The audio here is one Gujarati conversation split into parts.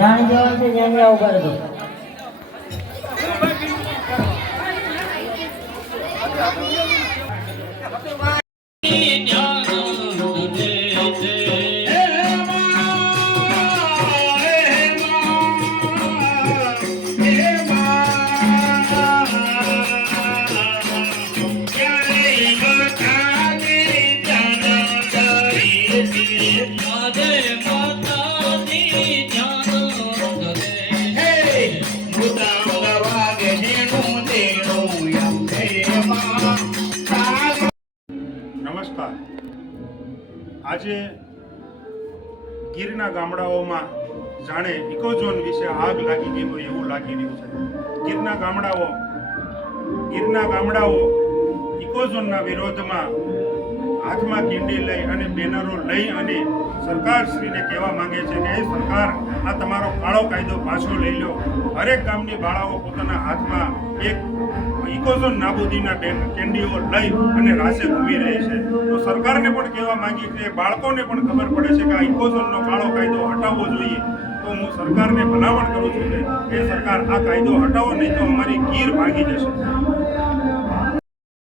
રાણી જવા છે જ્યાં ઉભા રહો. નમસ્કાર. આજે ગીરના ગામડાઓમાં જાણે ઇકોઝોન વિશે આગ લાગી ગઈ હોય એવું લાગી રહ્યું છે. ગીરના ગામડાઓ ઇકોઝોનના વિરોધમાં હાથમાં કિંડી લઈ અને બેનરો લઈ અને સરકારશ્રીને કહેવા માંગે છે કે સરકાર આ તમારો કાળો કાયદો પાછો લઈ લો. હરેક ગામની બાળાઓ પોતાના હાથમાં એક ઇકોઝોન નાબૂદીના કેન્ડીઓ લઈ અને રાસે ઘૂમી રહી છે. તો સરકારને પણ કહેવા માંગી છે, બાળકોને પણ ખબર પડે છે કે આ ઇકોઝોનનો કાળો કાયદો હટાવવો જોઈએ. તો હું સરકારને ભલામણ કરું છું કે સરકાર આ કાયદો હટાવો, નહીં તો અમારી ગીર ભાંગી જશે.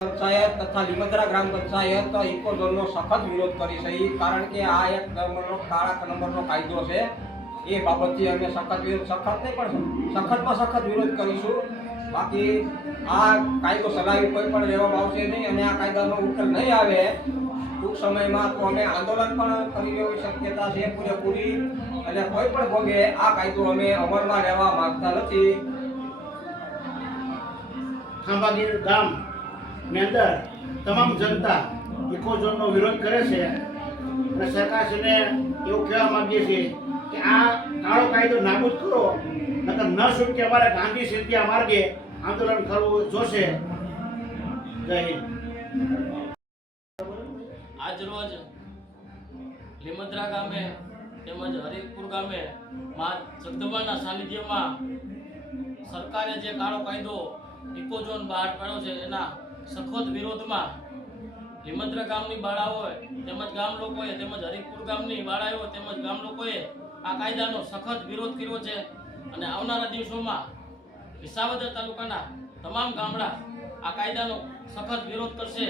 પંચાયત તથા લીમદ્રા ગ્રામ પંચાયત ઇકોઝોનનો સખત વિરોધ કરી છે, કારણ કે આ એક કાળા નંબરનો કાયદો છે. એ બાબતથી અમે સખત વિરોધ કરીશું. બાકી આ કાયદો ચલાવી કોઈ પણ લેવામાં આવશે નહીં, અને આ કાયદાનો ઉકેલ નહીં આવે ટૂંક સમયમાં તો અમે આંદોલન પણ કરી લેવાની શક્યતા છે પૂરેપૂરી. અને કોઈ પણ ભોગે આ કાયદો અમે અમલમાં રહેવા માંગતા નથી. ખાંભાગીર ગામ ની અંદર તમામ જનતા ઇકોઝોનનો વિરોધ કરે છે અને સરકારશ્રીને એવું કહેવા માંગીએ છીએ કે આ કાળો કાયદો નાબૂદ કરો, નકર ન છૂટકે અમારે ગાંધી સિદ્ધિયા માર્ગે આંદોલન કરવું જોશે. જય હિન્દ. આજ રોજ લીમદ્રા ગામે તેમજ હરિપુર ગામે મા જગદંબાના સાનિધ્યમાં સરકારે જે કાળો કાયદો ઇકોઝોન બહાર પાડ્યો છે એના સખત વિરોધમાં લીમદ્રા ગામની બાળાઓએ તેમજ ગામ લોકોએ તેમજ હરિપુર ગામની બાળાઓ તેમજ ગામ લોકોએ આ કાયદાનો સખત વિરોધ કર્યો છે. અને આવનારા દિવસોમાં વિસાવદર તાલુકાના તમામ ગામડા આ કાયદાનો સખત વિરોધ કરશે.